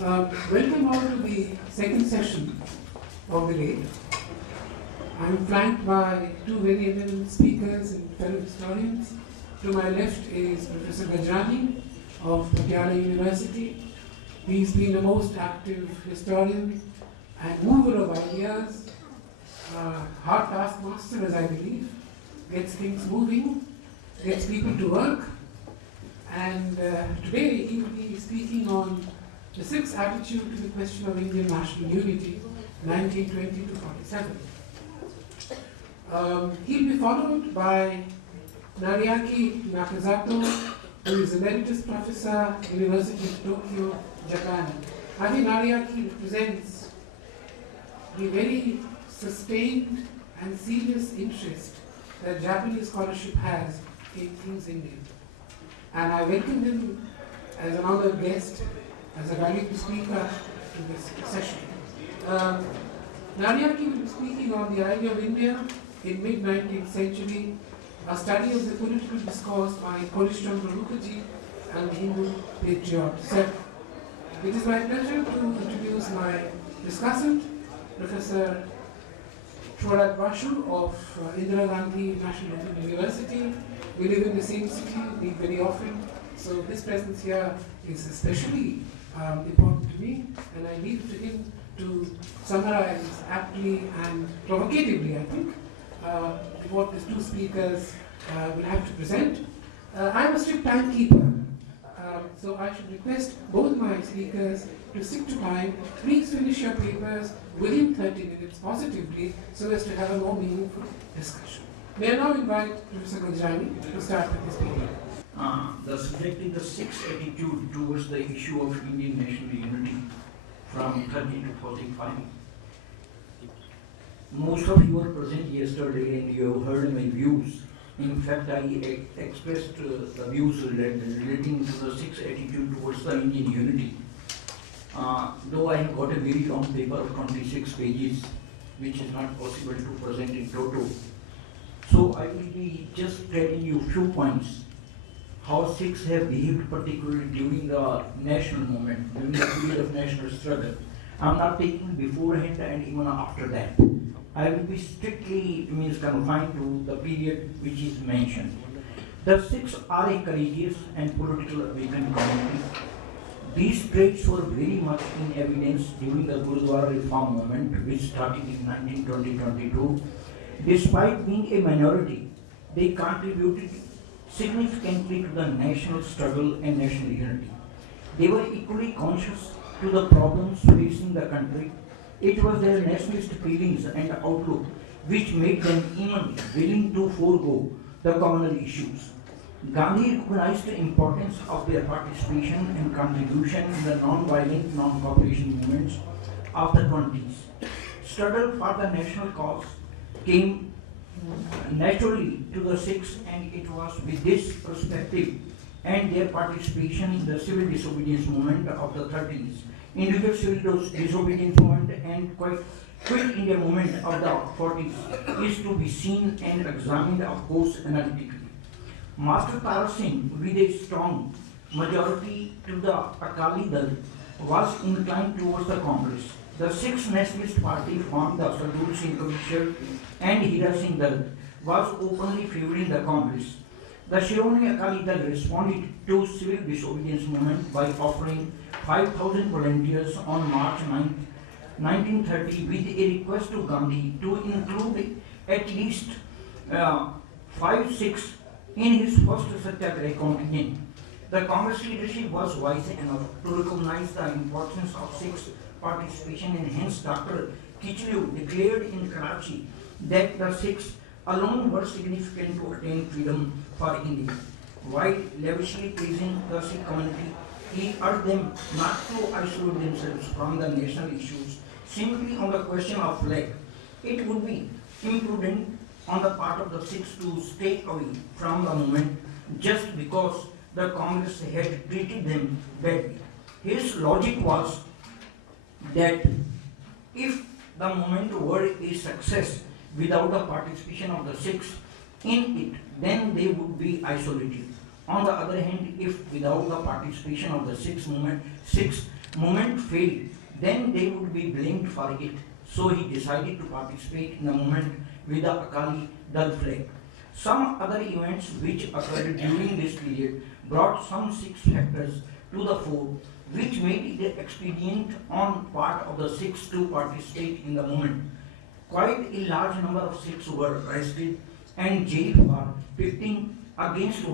Welcome all to the second session of the day. I'm flanked by two very eminent speakers and fellow historians. To my left is Professor Gajrani of Patiala University. He's been the most active historian and mover of ideas, hard taskmaster as I believe, gets things moving, gets people to work. And today he will be speaking on the sixth attitude to the question of Indian national unity, 1920 to 47. He'll be followed by Nariaki Nakazato, who is Emeritus Professor, University of Tokyo, Japan. I think Nariaki represents the very sustained and serious interest that Japanese scholarship has in things Indian. And I welcome him as an honored guest, as a valuable speaker to this session. Nariaki will be speaking on the idea of India in mid-19th century, a study of the political discourse by Polish Chandra Mukherjee and Hindu patriot. So, it is my pleasure to introduce my discussant, Professor Shwaraj Basu of Indira Gandhi National Open University. We live in the same city, meet very often, so his presence here is especially important to me, and I leave it to him to summarize aptly and provocatively, I think, what these two speakers will have to present. I am a strict timekeeper, so I should request both my speakers to stick to time. Please finish your papers within 30 minutes positively so as to have a more meaningful discussion. May I now invite Professor Gajrani to start with his paper. The subject is the sixth attitude towards the issue of Indian national unity from 30 to 45. Most of you were present yesterday and you have heard my views. In fact, I expressed the views relating to the sixth attitude towards the Indian unity. Though I have got a very long paper of 26 pages, which is not possible to present in toto. So I will be just telling you a few points. How Sikhs have behaved particularly during the national movement, during the period of national struggle. I am not taking beforehand and even after that. I will be strictly confined to the period which is mentioned. The Sikhs are a courageous and political awakened community. These traits were very much in evidence during the Gurudwara reform movement, which started in 1920-22. Despite being a minority, they contributed significantly to the national struggle and national unity. They were equally conscious to the problems facing the country. It was their nationalist feelings and outlook which made them even willing to forego the communal issues. Gandhi recognized the importance of their participation and contribution in the non-violent, non-cooperation movements of the 20s. Struggle for the national cause came naturally to the Sikhs, and it was with this perspective and their participation in the civil disobedience movement of the 30s, individual civil disobedience movement, and quite Quit India movement of the 40s is to be seen and examined, of course, analytically. Master Tara Singh, with a strong majority to the Akali Dal, was inclined towards the Congress. The Sixth Nationalist Party formed the Sardur Singh Commission and Hira Singh Dal was openly favoring the Congress. The Shiromani Akali Dal responded to civil disobedience movement by offering 5,000 volunteers on March 9, 1930 with a request to Gandhi to include at least 5-6 in his first Satyagraha contingent. The Congress leadership was wise enough to recognize the importance of Sikhs' participation, and hence Dr. Kichlew declared in Karachi that the Sikhs alone were significant to attain freedom for India. While lavishly praising the Sikh community, he urged them not to isolate themselves from the national issues simply on the question of flag. It would be imprudent on the part of the Sikhs to stay away from the movement just because the Congress had treated them badly. His logic was that if the movement were a success without the participation of the Sikhs in it, then they would be isolated. On the other hand, if without the participation of the Sikhs movement, Sikhs, movement failed, then they would be blamed for it. So he decided to participate in the movement with the Akali Dal flag. Some other events which occurred during this period brought some Sikhs factors to the fore, which made it expedient on part of the Sikhs to participate in the movement. Quite a large number of Sikhs were arrested and jailed for picketing against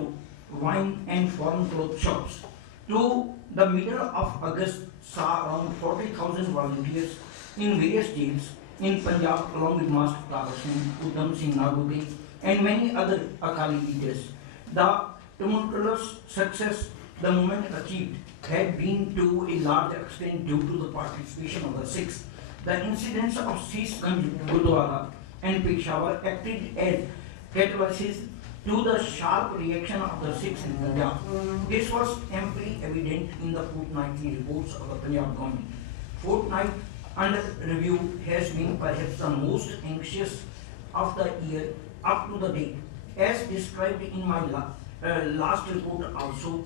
wine and foreign cloth shops. To the middle of August saw around 40,000 volunteers in various jails in Punjab along with Master Tara Singh, Udham Singh Nagude and many other Akali leaders. The tumultuous success the movement achieved had been to a large extent due to the participation of the Sikhs. The incidents of Sisganj Gurdwara and Peshawar acted as catalysts to the sharp reaction of the Sikhs in Punjab. This was amply evident in the fortnightly reports of the Punjab government. Fortnight under review has been perhaps the most anxious of the year up to the date. As described in my last report also,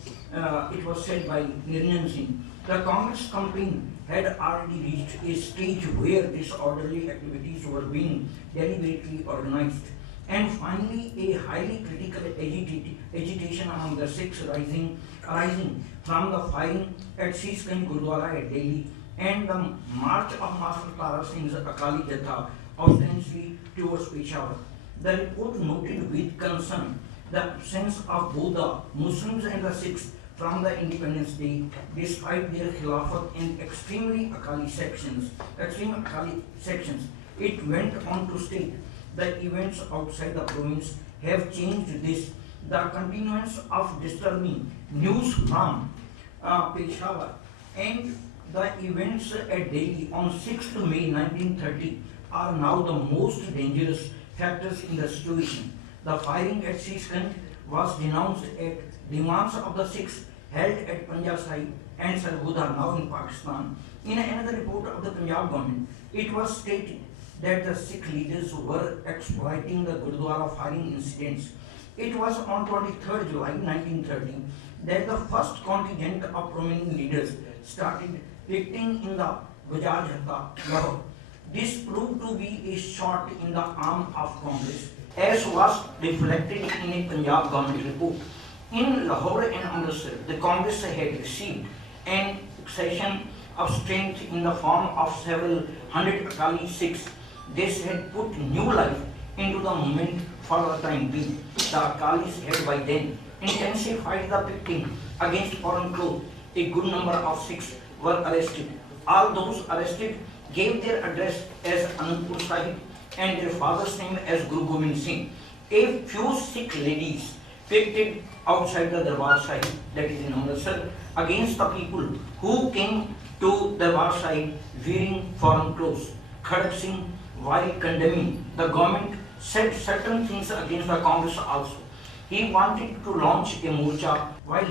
it was said by Nirnyan Singh, the Congress campaign had already reached a stage where disorderly activities were being deliberately organized. And finally, a highly critical agitation among the Sikhs arising from the firing at Sisganj Gurdwara at Delhi and the march of Master Tara Singh's Akali Jatha ostensibly towards Peshawar. The report noted with concern the absence of both the Muslims and the Sikhs from the Independence Day, despite their Khilafat and extreme Akali sections. It went on to state the events outside the province have changed this. The continuance of disturbing news from Peshawar and the events at Delhi on 6th May 1930 are now the most dangerous factors in the situation. The firing at Sisganj was denounced at demands of the Sikhs held at Punjab Sahib and Sargodha, now in Pakistan. In another report of the Punjab government, it was stated that the Sikh leaders were exploiting the Gurdwara firing incidents. It was on 23rd July 1930 that the first contingent of prominent leaders started picketing in the Bajaj Hatta, Lahore. This proved to be a shot in the arm of Congress, as was reflected in a Punjab government report. In Lahore and Amritsar, the Congress had received an accession of strength in the form of several hundred Akali Sikhs. This had put new life into the movement for the time being. The Akalis had by then intensified the picketing against foreign clothes. A good number of Sikhs were arrested. All those arrested gave their address as Anandpur Sahib and their father's name as Guru Gobind Singh. A few Sikh ladies picketed outside the Darbar Sahib, that is in Amritsar, against the people who came to Darbar Sahib wearing foreign clothes. Khadak Singh, while condemning the government, said certain things against the Congress also. He wanted to launch a morcha while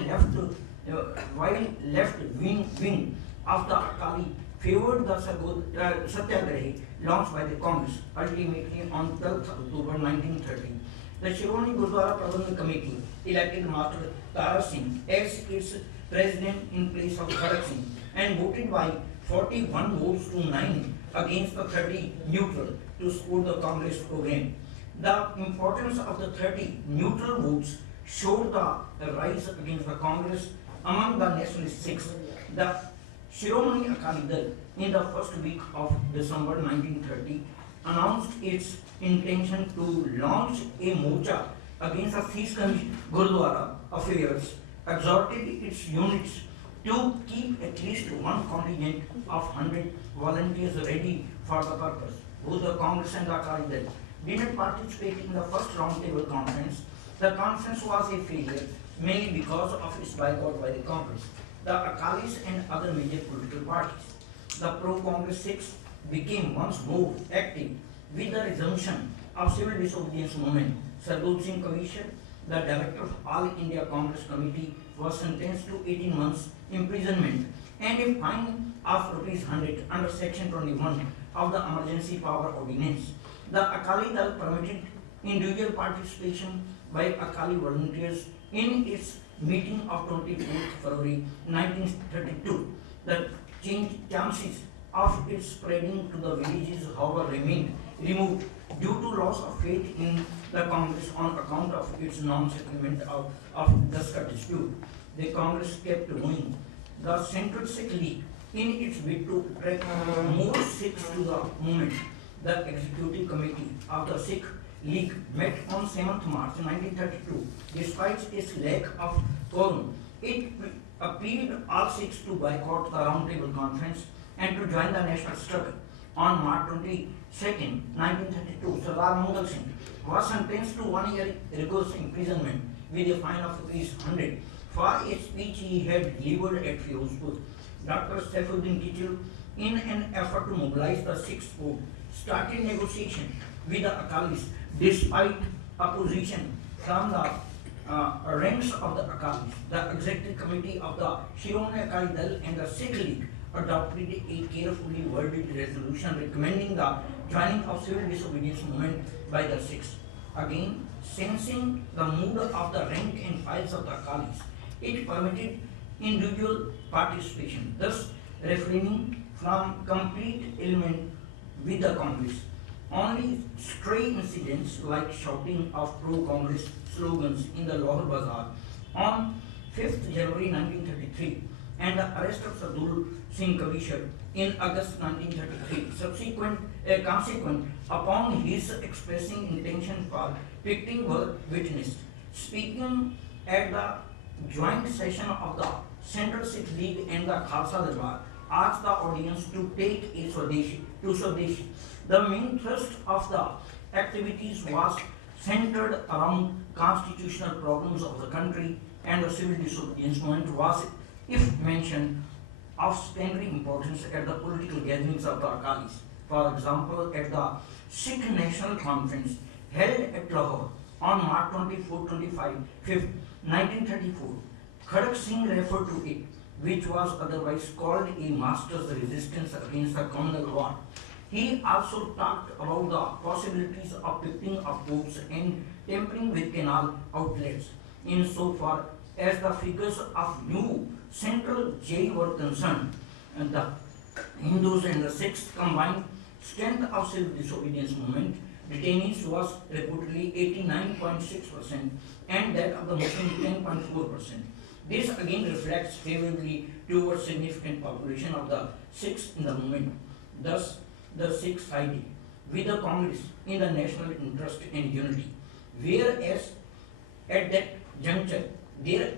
left wing of the Akali favored the Satyagrahi launched by the Congress, ultimately on 12th October 1930. The Shironi Gurdwara Prabandhan Committee elected Master Tara Singh as its president in place of Khadak Singh and voted by 41 votes to 9 against the 30 neutral to support the Congress program. The importance of the 30 neutral votes showed the rise against the Congress among the nationalist Sikhs. The Shiromani Akali Dal in the first week of December 1930 announced its intention to launch a morcha against the Sisganj Gurdwara affairs, exhorted its units to keep at least one contingent of 100 volunteers ready for the purpose. Both the Congress and the Akali Dal did not participate in the first roundtable conference. The conference was a failure mainly because of its boycott by the Congress, the Akalis and other major political parties. The pro-Congress Sikhs became once more active with the resumption of civil disobedience movement. Sardot Singh Kavishar, the director of All India Congress Committee, was sentenced to 18 months imprisonment and a fine of ₹100 under Section 21 of the Emergency Power Ordinance. The Akali Dal permitted individual participation by Akali volunteers in its meeting of 24th February 1932. The chances of its spreading to the villages, however, remained removed due to loss of faith in the Congress on account of its non-settlement of the Daska dispute. The Congress kept going. The Central Sikh League, in its bid to attract more Sikhs to the movement, the Executive Committee of the Sikh League met on 7th March 1932. Despite its lack of quorum, it appealed all Sikhs to boycott the Round Table Conference and to join the national struggle. On March 22nd, 1932, Sardar Mangal Singh was sentenced to 1 year rigorous imprisonment with a fine of ₹100 for a speech he had delivered at Firozpur. Dr. Saifuddin Kichlu, in an effort to mobilize the Sikh support, started negotiation with the Akalis despite opposition from the ranks of the Akalis. The Executive Committee of the Shiromani Akali Dal and the Sikh League adopted a carefully worded resolution recommending the joining of civil disobedience movement by the Sikhs. Again, sensing the mood of the rank and files of the Akalis, it permitted individual participation, thus refraining from complete alignment with the Congress. Only stray incidents like shouting of pro-Congress slogans in the Lahore Bazaar on 5th January 1933 and the arrest of Sadul Singh Kavishar in August 1933, consequent upon his expressing intention for picketing were witnessed. Speaking at the joint session of the Central Sikh League and the Khalsa Darbar, asked the audience to take a Swadeshi. The main thrust of the activities was centered around constitutional problems of the country, and the civil disobedience movement was, if mentioned, of secondary importance at the political gatherings of the Akalis. For example, at the Sikh National Conference held at Lahore on March 24-25, 1934, Khadak Singh referred to it, which was otherwise called a master's resistance against the communal war. He also talked about the possibilities of picketing of boats and tampering with canal outlets. In so far as the figures of new central jail were concerned, and the Hindus and the Sikhs combined strength of civil disobedience movement, detainees was reportedly 89.6% and that of the Muslims 10.4%. This again reflects favorably towards significant population of the Sikhs in the movement. Thus, the Sikhs sided with the Congress in the national interest and unity, whereas at that juncture their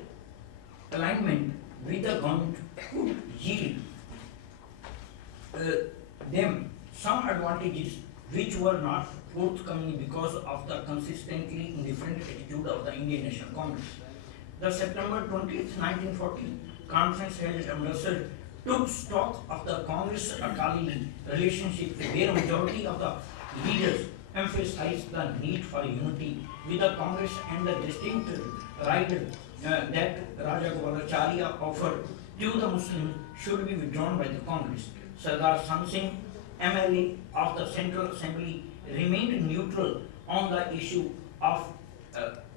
alignment with the government could yield them some advantages which were not forthcoming because of the consistently indifferent attitude of the Indian National Congress. The September 20th, 1940 conference held at Amritsar took stock of the Congress-Akali relationship, where majority of the leaders emphasized the need for unity with the Congress and the distinct rider that Raja Gopalacharya offered to the Muslims should be withdrawn by the Congress. Sardar San Singh, MLA of the Central Assembly, remained neutral on the issue of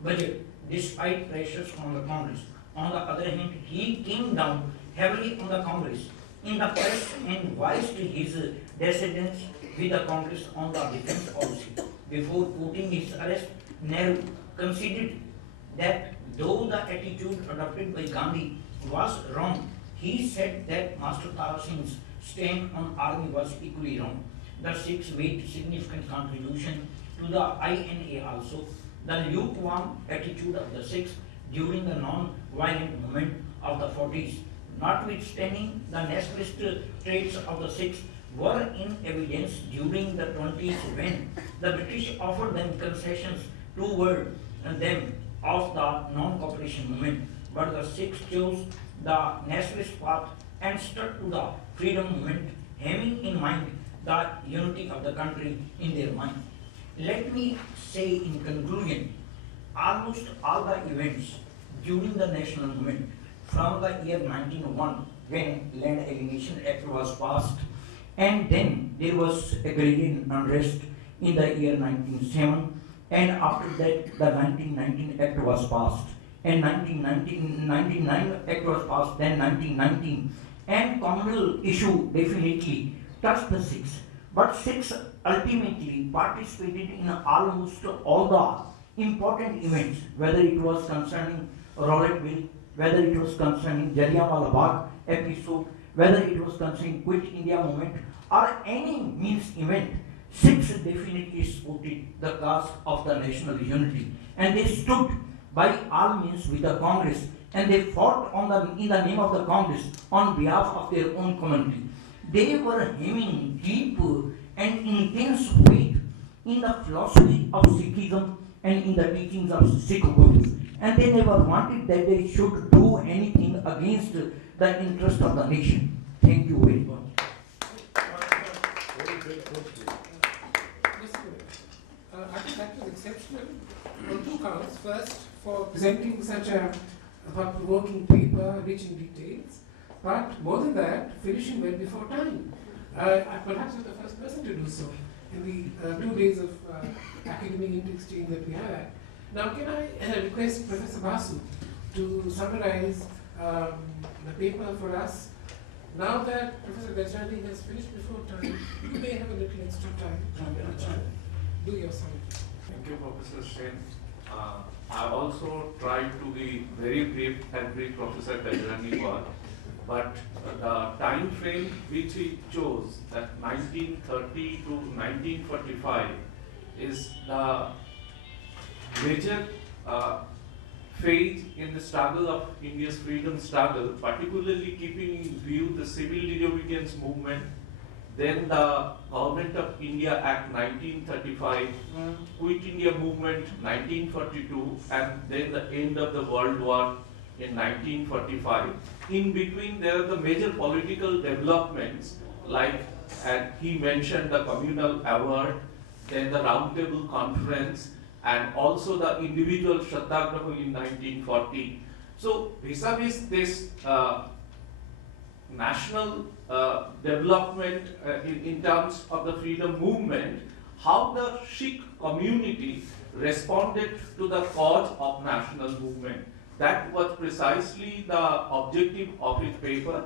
budget despite pressures from the Congress. On the other hand, he came down heavily on the Congress in the press and voiced his dissidence with the Congress on the defense policy. Before quoting his arrest, Nehru conceded that though the attitude adopted by Gandhi was wrong, he said that Master Tara Singh's stand on army was equally wrong. The Sikhs made significant contribution to the INA also. The lukewarm attitude of the Sikhs during the non-violent movement of the 40s, notwithstanding the nationalist traits of the Sikhs, were in evidence during the 20s when the British offered them concessions toward them of the non-cooperation movement. But the Sikhs chose the nationalist path and stuck to the freedom movement, having in mind the unity of the country in their mind. Let me say in conclusion, almost all the events during the national movement from the year 1901, when Land Alienation Act was passed, and then there was agrarian unrest in the year 1907, and after that the 1919 Act was passed, and 1999 Act was passed, then 1919, and communal issue definitely touched the Sikhs. But Sikhs ultimately participated in almost all the important events, whether it was concerning Rowlatt Bill, whether it was concerning Jallianwala Bagh episode, whether it was concerning Quit India movement, or any means event. Sikhs definitely supported the cause of the national unity, and they stood by all means with the Congress, and they fought in the name of the Congress on behalf of their own community. They were having deep and intense faith in the philosophy of Sikhism and in the teachings of Sikh Gurus, and they never wanted that they should do anything against the interest of the nation. Thank you very much. I think that was exceptional on two counts. First, for presenting such a thought-provoking paper rich in details, but more than that, finishing well before time. I perhaps was the first person to do so in the 2 days of academic interexchange that we had. Now, can I request Professor Basu to summarize the paper for us? Now that Professor Gajrani has finished before time, you may have a little extra time. Do your summary. Thank you, Professor Sen. I also tried to be very brief and brief Professor Gajrani was, but the time frame which he chose, that 1930 to 1945, is the major phase in the struggle of India's freedom struggle, particularly keeping in view the civil disobedience movement, then the Government of India Act 1935, Quit India Movement 1942, and then the end of the World War in 1945. In between, there are the major political developments, like, and he mentioned the communal award, then the roundtable conference, and also the individual Satyagraha in 1940. So, vis-a-vis this national development in terms of the freedom movement, how the Sikh community responded to the cause of national movement. That was precisely the objective of his paper,